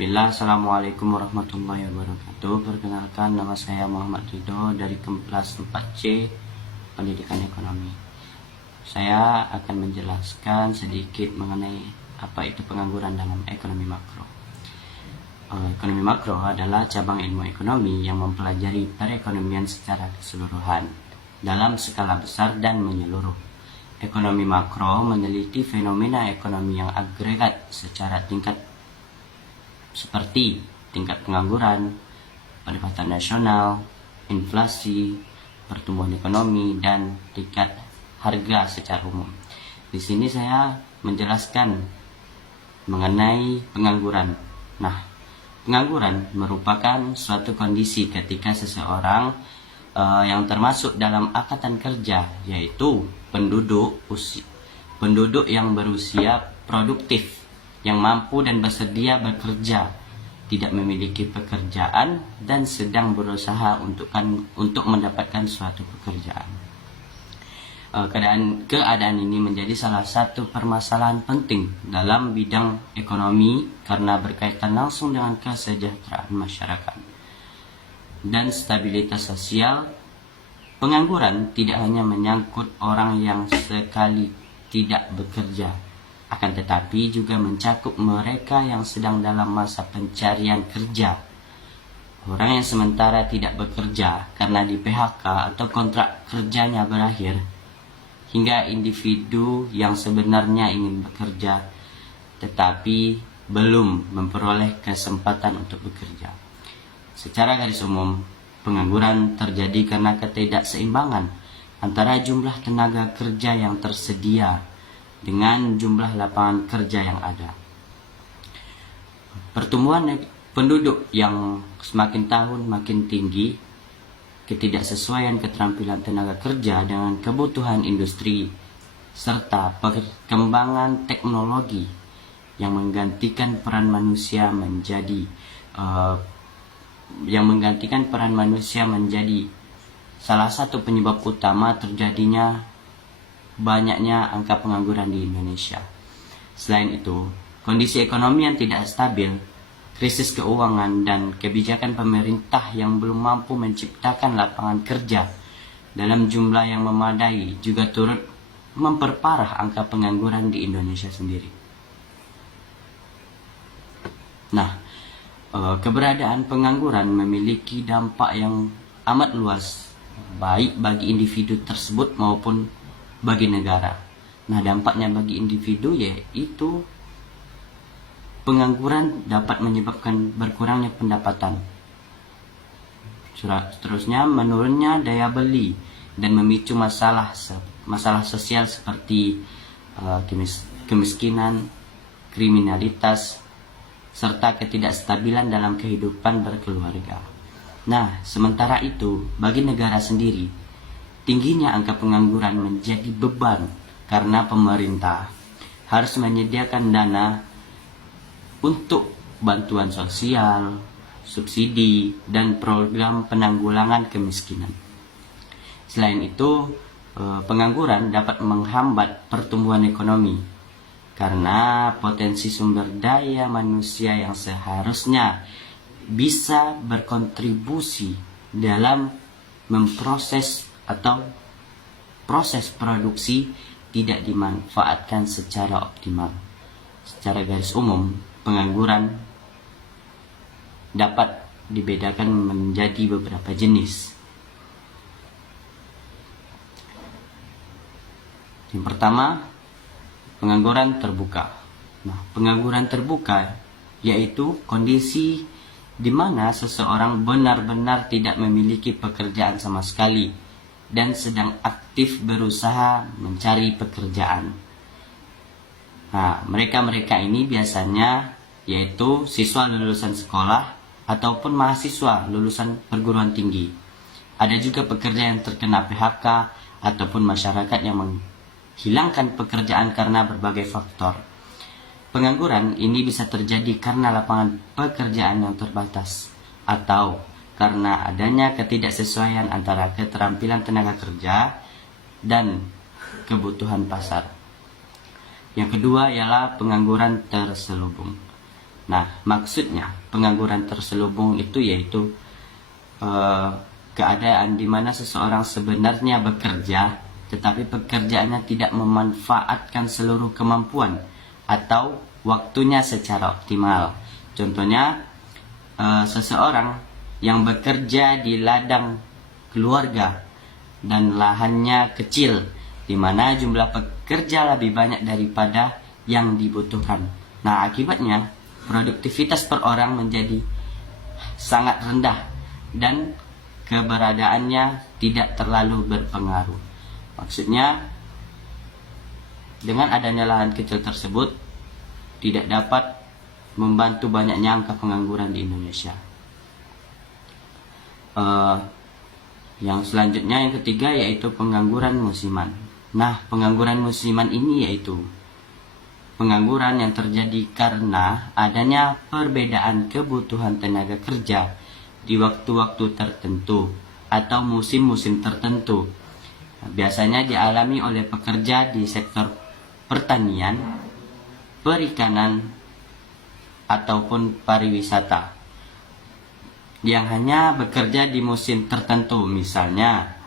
Bismillah, Assalamualaikum warahmatullahi wabarakatuh. Perkenalkan, nama saya Muhammad Ridho dari kelas 4C Pendidikan Ekonomi. Saya akan menjelaskan sedikit mengenai apa itu pengangguran dalam ekonomi makro. Ekonomi makro adalah cabang ilmu ekonomi yang mempelajari perekonomian secara keseluruhan dalam skala besar dan menyeluruh. Ekonomi makro meneliti fenomena ekonomi yang agregat secara tingkat seperti tingkat pengangguran, pendapatan nasional, inflasi, pertumbuhan ekonomi, dan tingkat harga secara umum. Di sini saya menjelaskan mengenai pengangguran. Nah, pengangguran merupakan suatu kondisi ketika seseorang yang termasuk dalam angkatan kerja, yaitu penduduk yang berusia produktif, yang mampu dan bersedia bekerja, tidak memiliki pekerjaan, dan sedang berusaha untuk mendapatkan suatu pekerjaan. Keadaan ini menjadi salah satu permasalahan penting dalam bidang ekonomi karena berkaitan langsung dengan kesejahteraan masyarakat dan stabilitas sosial. Pengangguran tidak hanya menyangkut orang yang sekali tidak bekerja, akan tetapi juga mencakup mereka yang sedang dalam masa pencarian kerja, orang yang sementara tidak bekerja karena di PHK atau kontrak kerjanya berakhir, hingga individu yang sebenarnya ingin bekerja tetapi belum memperoleh kesempatan untuk bekerja. Secara garis umum, pengangguran terjadi karena ketidakseimbangan antara jumlah tenaga kerja yang tersedia dengan jumlah lapangan kerja yang ada. Pertumbuhan penduduk yang semakin tahun makin tinggi, ketidaksesuaian keterampilan tenaga kerja dengan kebutuhan industri, serta perkembangan teknologi yang menggantikan peran manusia menjadi salah satu penyebab utama terjadinya banyaknya angka pengangguran di Indonesia. Selain itu, kondisi ekonomi yang tidak stabil, krisis keuangan, dan kebijakan pemerintah yang belum mampu menciptakan lapangan kerja dalam jumlah yang memadai juga turut memperparah angka pengangguran di Indonesia sendiri. Nah, keberadaan pengangguran memiliki dampak yang amat luas, baik bagi individu tersebut maupun bagi negara. Nah, dampaknya bagi individu yaitu pengangguran dapat menyebabkan berkurangnya pendapatan. Seterusnya, menurunnya daya beli dan memicu masalah sosial seperti kemiskinan, kriminalitas, serta ketidakstabilan dalam kehidupan berkeluarga. Nah, sementara itu, bagi negara sendiri, tingginya angka pengangguran menjadi beban karena pemerintah harus menyediakan dana untuk bantuan sosial, subsidi, dan program penanggulangan kemiskinan. Selain itu, pengangguran dapat menghambat pertumbuhan ekonomi karena potensi sumber daya manusia yang seharusnya bisa berkontribusi dalam memproses atau proses produksi tidak dimanfaatkan secara optimal. Secara garis umum, pengangguran dapat dibedakan menjadi beberapa jenis. Yang pertama, pengangguran terbuka. Nah, pengangguran terbuka yaitu kondisi di mana seseorang benar-benar tidak memiliki pekerjaan sama sekali dan sedang aktif berusaha mencari pekerjaan. Nah, mereka ini biasanya yaitu siswa lulusan sekolah ataupun mahasiswa lulusan perguruan tinggi. Ada juga pekerja yang terkena PHK ataupun masyarakat yang menghilangkan pekerjaan karena berbagai faktor. Pengangguran ini bisa terjadi karena lapangan pekerjaan yang terbatas atau karena adanya ketidaksesuaian antara keterampilan tenaga kerja dan kebutuhan pasar. Yang kedua ialah pengangguran terselubung. Nah, maksudnya pengangguran terselubung itu yaitu keadaan di mana seseorang sebenarnya bekerja, tetapi pekerjaannya tidak memanfaatkan seluruh kemampuan atau waktunya secara optimal. Contohnya, seseorang yang bekerja di ladang keluarga dan lahannya kecil, di mana jumlah pekerja lebih banyak daripada yang dibutuhkan. Nah, akibatnya produktivitas per orang menjadi sangat rendah dan keberadaannya tidak terlalu berpengaruh. Maksudnya, dengan adanya lahan kecil tersebut tidak dapat membantu banyaknya angka pengangguran di Indonesia. Yang selanjutnya, yang ketiga, yaitu pengangguran musiman. Nah, pengangguran musiman ini yaitu pengangguran yang terjadi karena adanya perbedaan kebutuhan tenaga kerja di waktu-waktu tertentu atau musim-musim tertentu. Biasanya dialami oleh pekerja di sektor pertanian, perikanan, ataupun pariwisata yang hanya bekerja di musim tertentu. Misalnya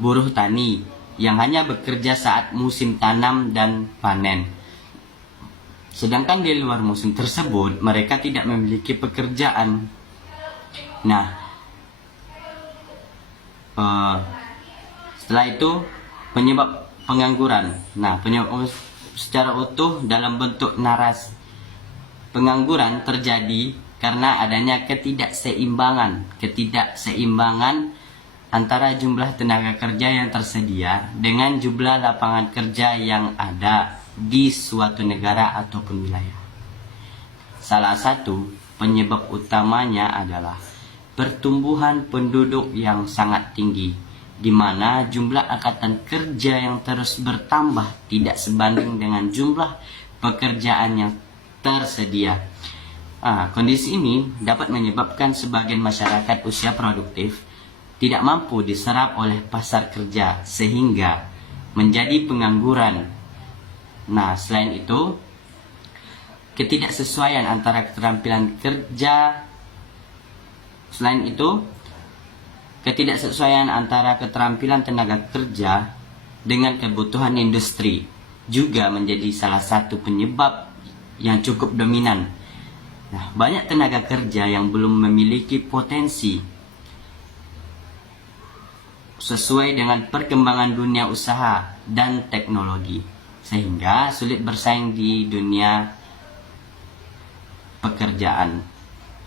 buruh tani yang hanya bekerja saat musim tanam dan panen. Sedangkan di luar musim tersebut mereka tidak memiliki pekerjaan. Nah, setelah itu penyebab pengangguran. Nah, penyebab secara utuh dalam bentuk narasi. Pengangguran terjadi karena adanya ketidakseimbangan antara jumlah tenaga kerja yang tersedia dengan jumlah lapangan kerja yang ada di suatu negara ataupun wilayah. Salah satu penyebab utamanya adalah pertumbuhan penduduk yang sangat tinggi, di mana jumlah angkatan kerja yang terus bertambah tidak sebanding dengan jumlah pekerjaan yang tersedia. Kondisi ini dapat menyebabkan sebagian masyarakat usia produktif tidak mampu diserap oleh pasar kerja sehingga menjadi pengangguran. Nah, selain itu, ketidaksesuaian antara keterampilan kerja ketidaksesuaian antara keterampilan tenaga kerja dengan kebutuhan industri juga menjadi salah satu penyebab yang cukup dominan. Nah, banyak tenaga kerja yang belum memiliki potensi sesuai dengan perkembangan dunia usaha dan teknologi, sehingga sulit bersaing di dunia pekerjaan.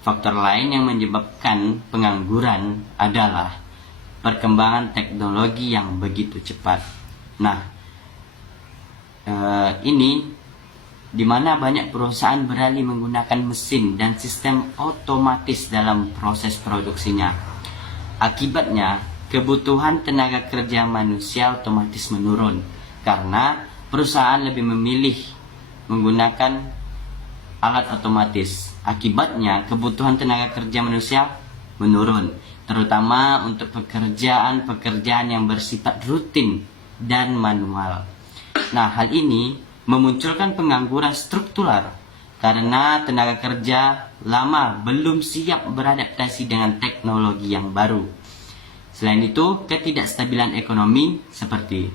Faktor lain yang menyebabkan pengangguran adalah perkembangan teknologi yang begitu cepat. Nah, ini di mana banyak perusahaan beralih menggunakan mesin dan sistem otomatis dalam proses produksinya. Akibatnya, kebutuhan tenaga kerja manusia otomatis menurun karena perusahaan lebih memilih menggunakan alat otomatis. Akibatnya, kebutuhan tenaga kerja manusia menurun, terutama untuk pekerjaan-pekerjaan yang bersifat rutin dan manual. Nah, hal ini memunculkan pengangguran struktural karena tenaga kerja lama belum siap beradaptasi dengan teknologi yang baru. Selain itu, ketidakstabilan ekonomi seperti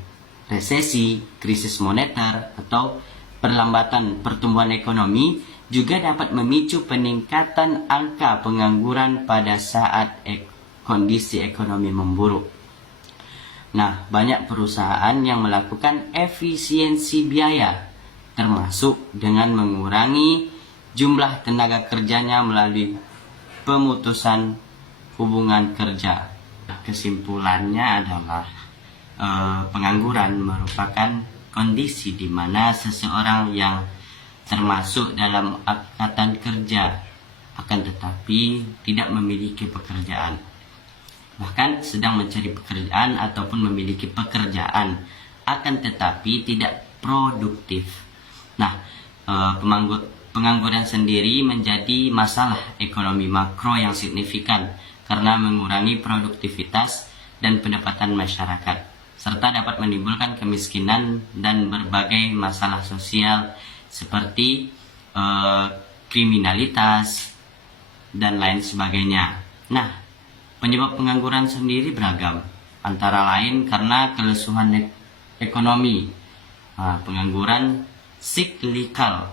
resesi, krisis moneter, atau perlambatan pertumbuhan ekonomi juga dapat memicu peningkatan angka pengangguran pada saat kondisi ekonomi memburuk. Nah, banyak perusahaan yang melakukan efisiensi biaya, termasuk dengan mengurangi jumlah tenaga kerjanya melalui pemutusan hubungan kerja. Kesimpulannya adalah pengangguran merupakan kondisi di mana seseorang yang termasuk dalam angkatan kerja akan tetapi tidak memiliki pekerjaan, bahkan sedang mencari pekerjaan ataupun memiliki pekerjaan akan tetapi tidak produktif. Nah, pengangguran sendiri menjadi masalah ekonomi makro yang signifikan karena mengurangi produktivitas dan pendapatan masyarakat, serta dapat menimbulkan kemiskinan dan berbagai masalah sosial seperti kriminalitas, dan lain sebagainya. Nah, penyebab pengangguran sendiri beragam, antara lain karena kelesuhan ekonomi, pengangguran siklikal.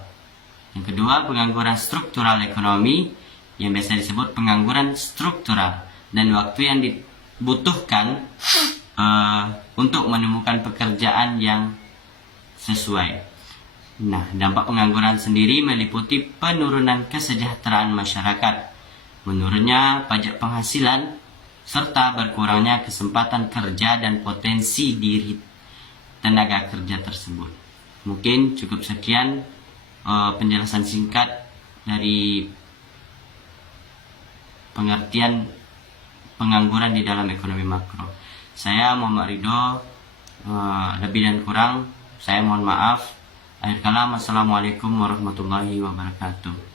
Yang kedua, pengangguran struktural ekonomi, yang biasa disebut pengangguran struktural, dan waktu yang dibutuhkan untuk menemukan pekerjaan yang sesuai. Nah, dampak pengangguran sendiri meliputi penurunan kesejahteraan masyarakat, menurunnya pajak penghasilan, serta berkurangnya kesempatan kerja dan potensi diri tenaga kerja tersebut. Mungkin cukup sekian penjelasan singkat dari pengertian pengangguran di dalam ekonomi makro. Saya Muhammad Ridho, lebih dan kurang saya mohon maaf. Akhir kalam, assalamualaikum warahmatullahi wabarakatuh.